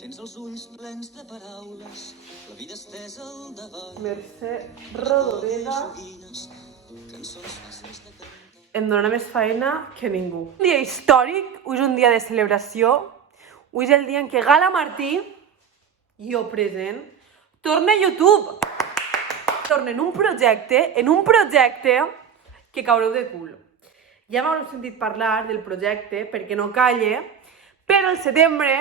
Tens els ulls plens de paraules, la vida estesa al davant. Mercè Rodoreda Cançons fàcils de cantar. em dona més feina que ningú. Un dia històric, avui és un dia de celebració, avui és el dia en què Gala Martí, jo present, torna a YouTube. Torna en un projecte que caureu de cul. Ja m'haureu sentit parlar del projecte perquè no calle, però al setembre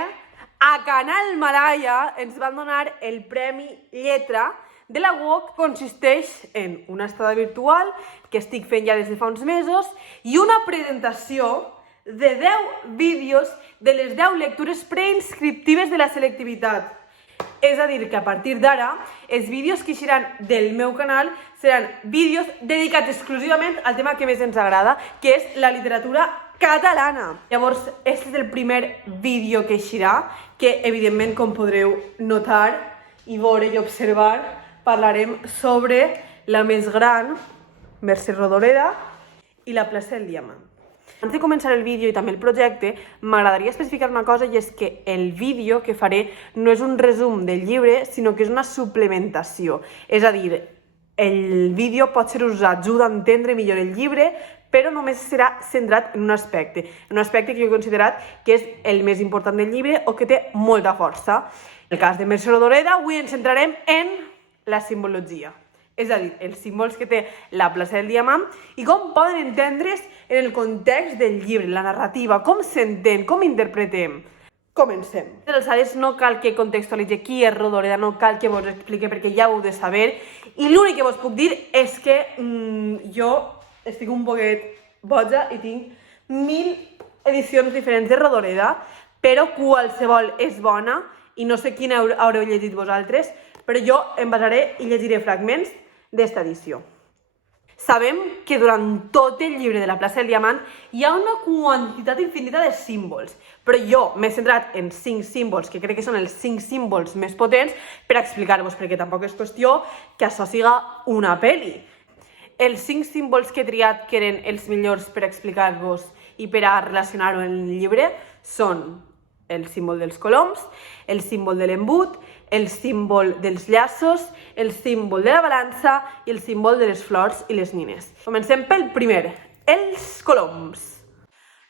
a Canal Malaya ens van donar el Premi Lletra de la UOC. Consisteix en una estada virtual que estic fent ja des de fa uns mesos i una presentació de 10 vídeos de les 10 lectures preinscriptives de la selectivitat. És a dir, que a partir d'ara, els vídeos que eixiran del meu canal seran vídeos dedicats exclusivament al tema que més ens agrada, que és la literatura catalana. Llavors, aquest és el primer vídeo que eixirà, que evidentment, com podreu notar i veure i observar, parlarem sobre la més gran, Mercè Rodoreda, i la plaça del Diamant. Abans de començar el vídeo i també el projecte, m'agradaria especificar una cosa, i és que el vídeo que faré no és un resum del llibre, sinó que és una suplementació. És a dir, el vídeo pot ser us ajuda a entendre millor el llibre, però només serà centrat en un aspecte que jo he considerat que és el més important del llibre o que té molta força. En el cas de Mercè Rodoreda, avui ens centrarem en la simbologia. És a dir, els símbols que té la plaça del Diamant i com poden entendre's en el context del llibre, la narrativa, com s'entén, com interpretem. Comencem. De l'alçades no cal que contextualitzi qui és Rodoreda, no cal que vos expliqui perquè ja ho heu de saber, i l'únic que vos puc dir és que jo estic un poquet boja i tinc 1000 edicions diferents de Rodoreda, però qualsevol és bona i no sé quina haureu llegit vosaltres, però jo em basaré i llegiré fragments d'esta edició. Sabem que durant tot el llibre de la plaça del Diamant hi ha una quantitat infinita de símbols, però jo m'he centrat en 5 símbols, que crec que són els 5 símbols més potents, per explicar-vos, perquè tampoc és qüestió que això siga una pel·li. Els 5 símbols que he triat, que eren els millors per explicar-vos i per a relacionar-ho en el llibre, són el símbol dels coloms, el símbol de l'embut, el símbol dels llaços, el símbol de la balança i el símbol de les flors i les nines. Comencem pel primer, els coloms.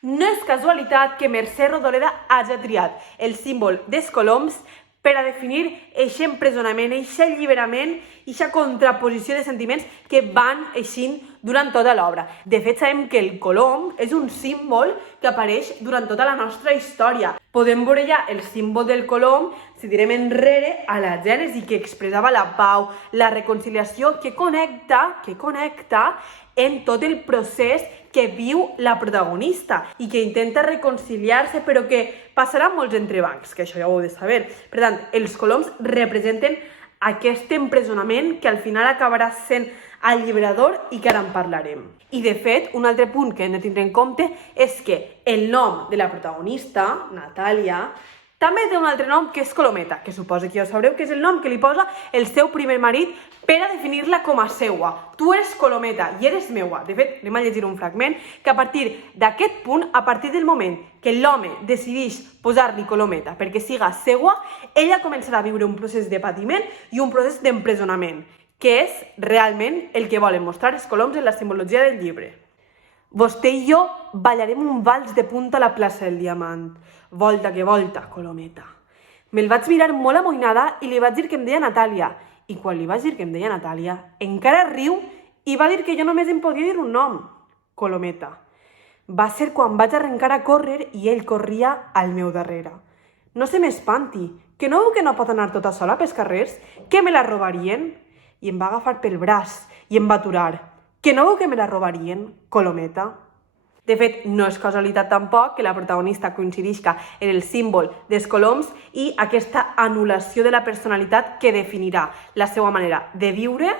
No és casualitat que Mercè Rodoreda hagi triat el símbol dels coloms per a definir aquest empresonament, aquest alliberament i aquesta contraposició de sentiments que van eixint durant tota l'obra. De fet, sabem que el colom és un símbol que apareix durant tota la nostra història. Podem veure ja el símbol del colom, si direm enrere, a la Gènesi, que expressava la pau, la reconciliació, que connecta en tot el procés que viu la protagonista i que intenta reconciliar-se, però que passarà molts entrebancs, que això ja ho heu de saber. Per tant, els coloms representen aquest empresonament que al final acabarà sent alliberador i que ara en parlarem. I de fet, un altre punt que hem de tindre en compte és que el nom de la protagonista, Natàlia, també té un altre nom que és Colometa, que suposo que ja sabreu que és el nom que li posa el seu primer marit per a definir-la com a seua. Tu eres Colometa i eres meua. De fet, anem a llegir un fragment que a partir d'aquest punt, a partir del moment que l'home decideix posar-li Colometa perquè siga seua, ella començarà a viure un procés de patiment i un procés d'empresonament, que és realment el que volen mostrar els coloms en la simbologia del llibre. Vostè i jo ballarem un vals de punta a la plaça del Diamant. Volta que volta, Colometa. Me'l vaig mirar molt amoïnada i li vaig dir que em deia Natàlia. I quan li vaig dir que em deia Natàlia, encara riu i va dir que jo només em podia dir un nom, Colometa. Va ser quan vaig arrencar a córrer i ell corria al meu darrere. No se m'espanti, que no veu que no pot anar tota sola pels carrers? Que me la robarien? I em va agafar pel braç i em va aturar. Que no veu que me la robarien, Colometa? De fet, no és casualitat tampoc que la protagonista coincidisca en el símbol dels coloms i aquesta anul·lació de la personalitat que definirà la seva manera de viure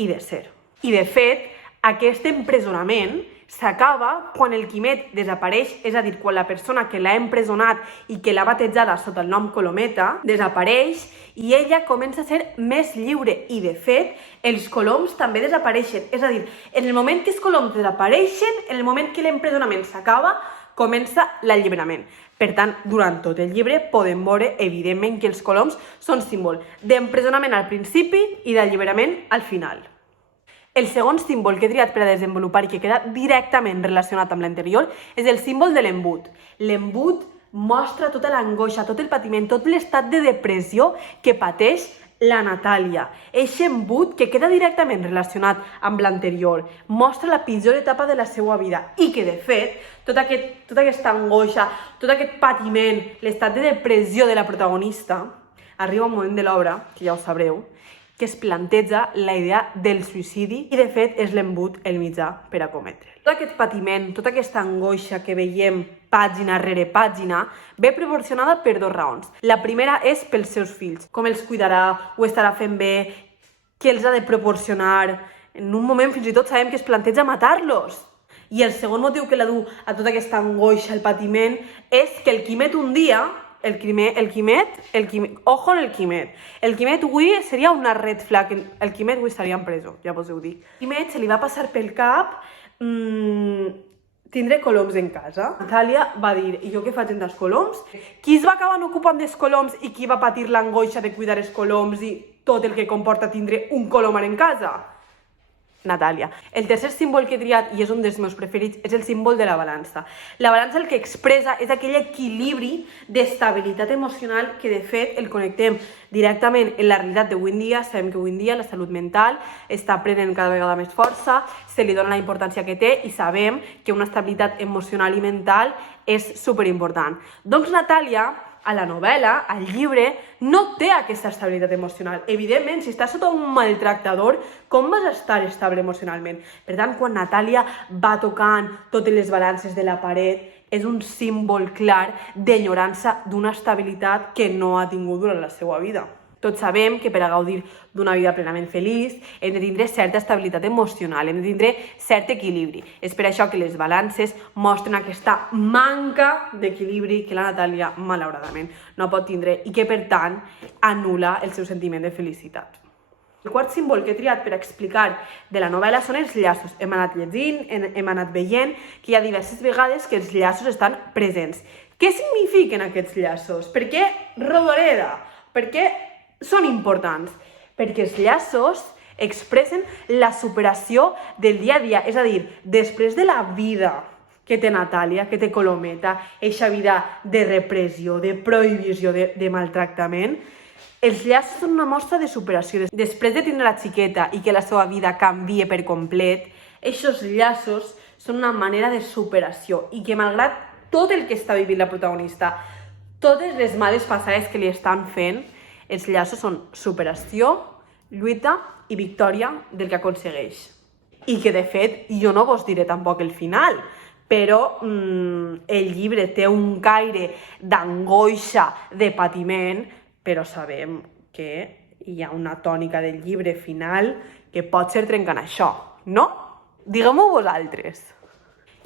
i de ser. I de fet, aquest empresonament s'acaba quan el Quimet desapareix, és a dir, quan la persona que l'ha empresonat i que l'ha batejada sota el nom Colometa desapareix i ella comença a ser més lliure. I, de fet, els coloms també desapareixen. És a dir, en el moment que els coloms desapareixen, en el moment que l'empresonament s'acaba, comença l'alliberament. Per tant, durant tot el llibre podem veure, evidentment, que els coloms són símbol d'empresonament al principi i d'alliberament al final. El segon símbol que he triat per a desenvolupar i que queda directament relacionat amb l'anterior és el símbol de l'embut. L'embut mostra tota l'angoixa, tot el patiment, tot l'estat de depressió que pateix la Natàlia. Eixe embut que queda directament relacionat amb l'anterior mostra la pitjor etapa de la seva vida i que, de fet, tota aquesta angoixa, tot aquest patiment, l'estat de depressió de la protagonista, arriba un moment de l'obra, que ja ho sabreu, que es planteja la idea del suïcidi i, de fet, és l'embut el mitjà per a cometre'l. Tot aquest patiment, tota aquesta angoixa que veiem pàgina rere pàgina, ve proporcionada per dues raons. La primera és pels seus fills. Com els cuidarà, ho estarà fent bé, què els ha de proporcionar. En un moment fins i tot sabem que es planteja matar-los. I el segon motiu que la du a tota aquesta angoixa, el patiment, és que el Quimet un dia, el Quimet, ojo en el Quimet. El Quimet avui seria una red flag, el Quimet avui estaria en presó, ja vos ho dic. El Quimet se li va passar pel cap tindré coloms en casa. Natàlia va dir, i jo què faig amb els coloms? Qui es va acabar ocupant dels coloms i qui va patir l'angoixa de cuidar els coloms i tot el que comporta tindre un colomar en casa? Natàlia. El tercer símbol que he triat, i és un dels meus preferits, és el símbol de la balança. La balança el que expressa és aquell equilibri d'estabilitat emocional que, de fet, el connectem directament en la realitat d'avui en dia. Sabem que avui en dia la salut mental està prenent cada vegada més força, se li dona la importància que té i sabem que una estabilitat emocional i mental és superimportant. Doncs Natàlia, a la novel·la, al llibre, no té aquesta estabilitat emocional. Evidentment, si estàs sota un maltractador, com vas estar estable emocionalment? Per tant, quan Natàlia va tocant totes les balances de la paret, és un símbol clar d'enyorança d'una estabilitat que no ha tingut durant la seva vida. Tots sabem que per a gaudir d'una vida plenament feliç hem de tindre certa estabilitat emocional, hem de tindre cert equilibri. És per això que les balances mostren aquesta manca d'equilibri que la Natàlia, malauradament, no pot tindre i que, per tant, anul·la el seu sentiment de felicitat. El quart símbol que he triat per explicar de la novel·la són els llaços. Hem anat llegint, hem anat veient que hi ha diverses vegades que els llaços estan presents. Què signifiquen aquests llaços? Per què Rodoreda? Per què són importants? Perquè els llaços expressen la superació del dia a dia, és a dir, després de la vida que té Natàlia, que té Colometa, eixa vida de repressió, de prohibició, de maltractament, els llaços són una mostra de superació. Després de tindre la xiqueta i que la seva vida canvie per complet, eixos llaços són una manera de superació i que, malgrat tot el que està vivint la protagonista, totes les males passades que li estan fent, els llaços són superació, lluita i victòria del que aconsegueix. I que, de fet, jo no vos diré tampoc el final, però el llibre té un caire d'angoixa, de patiment, però sabem que hi ha una tònica del llibre final que pot ser trencant això, no? Digueu-m'ho vosaltres.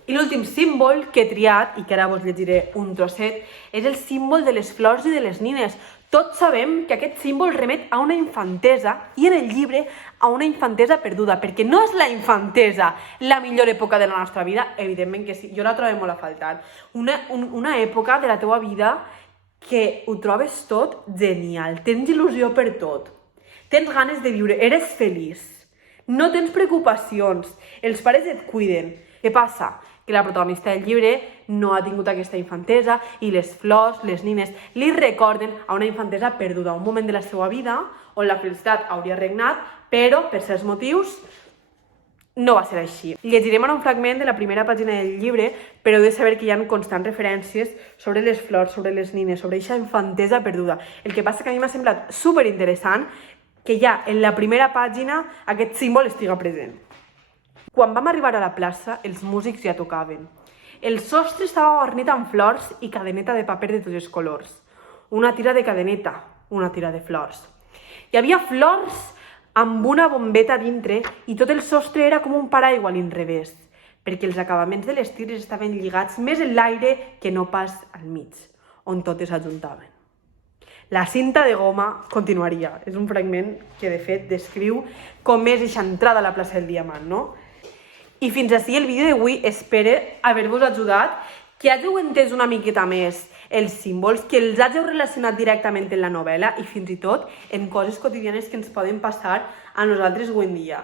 I l'últim símbol que he triat, i que ara vos llegiré un trosset, és el símbol de les flors i de les nines. Tots sabem que aquest símbol remet a una infantesa i en el llibre a una infantesa perduda, perquè no és la infantesa la millor època de la nostra vida, evidentment que sí, jo la trobo molt a faltar. Una època de la teua vida que ho trobes tot genial, tens il·lusió per tot, tens ganes de viure, eres feliç, no tens preocupacions, els pares et cuiden. Què passa? Que la protagonista del llibre no ha tingut aquesta infantesa i les flors, les nines, li recorden a una infantesa perduda, un moment de la seva vida on la felicitat hauria regnat, però per certs motius no va ser així. Llegirem ara un fragment de la primera pàgina del llibre, però heu de saber que hi ha constants referències sobre les flors, sobre les nines, sobre aquesta infantesa perduda. El que passa que a mi m'ha semblat superinteressant que ja en la primera pàgina aquest símbol estiga present. Quan vam arribar a la plaça, els músics ja tocaven. El sostre estava guarnit amb flors i cadeneta de paper de tots els colors. Una tira de cadeneta, una tira de flors. Hi havia flors amb una bombeta dintre i tot el sostre era com un paraigua a l'inrevés, perquè els acabaments de les tires estaven lligats més en l'aire que no pas al mig, on totes s'ajuntaven. La cinta de goma continuaria. És un fragment que, de fet, descriu com és aquesta entrada a la plaça del Diamant, no? I fins així el vídeo d'avui. Espero haver-vos ajudat, que hàgiu entès una miqueta més els símbols, que els hàgiu relacionat directament en la novel·la i fins i tot en coses quotidianes que ens poden passar a nosaltres avui en dia.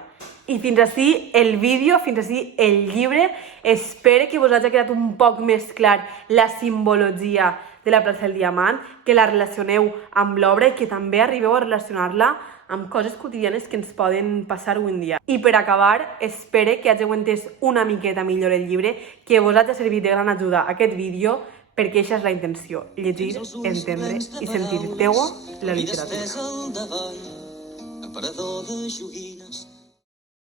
I fins ací el vídeo, fins ací el llibre. Espero que vos hagi quedat un poc més clar la simbologia de la plaça del Diamant, que la relacioneu amb l'obra i que també arribeu a relacionar-la amb coses quotidianes que ens poden passar avui en dia. I per acabar, espero que hàgiu entès una miqueta millor el llibre, que vos hagi servit de gran ajuda aquest vídeo, perquè aquesta és la intenció, llegir, entendre i sentir teua la literatura. Aparador de joguines,